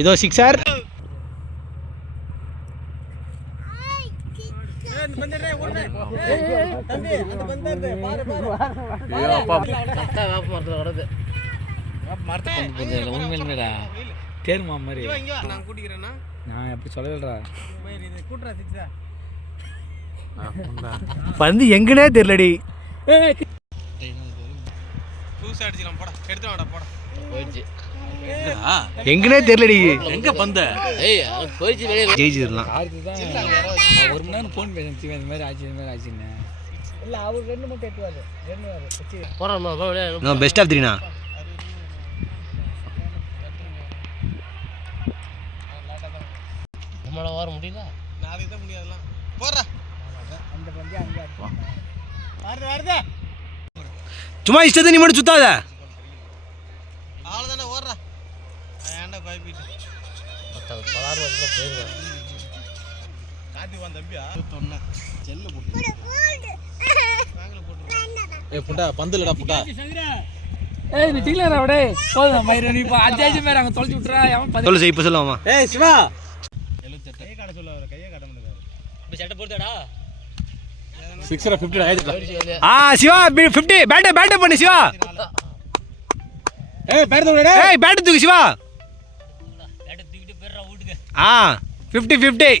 இதோ சிக்ஸர். தேர்மா மாதிரி நான் எப்படி சொல்லலடா. பந்து எங்கனே தெரியலடி. எங்கனே தெரியலடி. எங்க பந்த ஜெயிச்சிடலாம். ஒரு மணி நேரம் போன் பேசி இந்த மாதிரி ஆச்சு இந்த மாதிரி ஆச்சுன்னு இல்லை. அவர் ரெண்டு மட்டும் எட்டுவாரு. Best of 3ண்ணா. நம்மள வர முடியல. நாளைக்கு தான் முடியாதுலாம். போறா அந்த பந்தி அங்க வருது. சும்மா இஷ்டத்தை நீ மட்டும் சுத்தாத. ஆளதானே ஓடுறா. ஏன்டா கோயிப்பிட்டு 16 வருஷம் போயிருவேன். காட்டி வந்த தம்பியா சொன்ன செல்ல போட்டு வாங்கல போட்டு. புட்டா பந்துலடா புட்டா. நீ டிக்லரா அவடே போதும் மயிர நீ பா அஜாஜி மேல அங்க தொலைச்சு விட்டுறா. அவன் சொல்லு இப்ப சொல்லுவாமா. சிவா 78 கைய காட்ட சொல்ல. அவர கைய காட்ட முடியாது. இப்ப சட்டை போடுடா. 6 50 ஆயிடுச்சு. சிவா 50 பேட் பண்ணு சிவா. பேட் தூக்குடா. பேட் தூக்கு சிவா. பேட் தூக்கிட்டு போறா வீட்டுக்கு. 50 50